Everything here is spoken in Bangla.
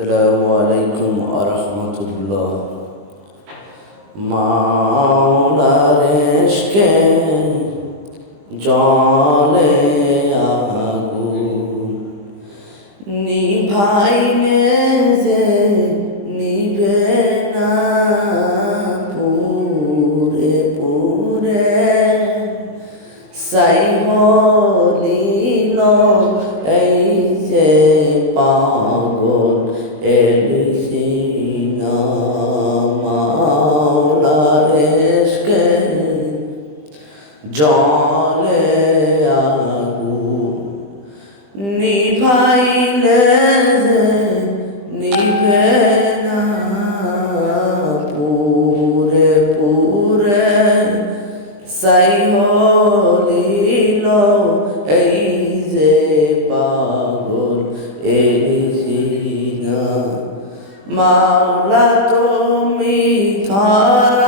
আসসালামু আলাইকুম আরহামতুল্লাহ। মাওলার ইশকে জলে আগুন, নিভাইলে যে নিভে না, পুরে পুরে সাই হলিল এই যে পাগল এলিসিনা। মাওলার ইশকে জলে আগুন, নিভাইলে যে নিভে না, পুরে পুরে সাই হলিল এই যে পাগল এলিসিনা। মাওলা তুমি ধরা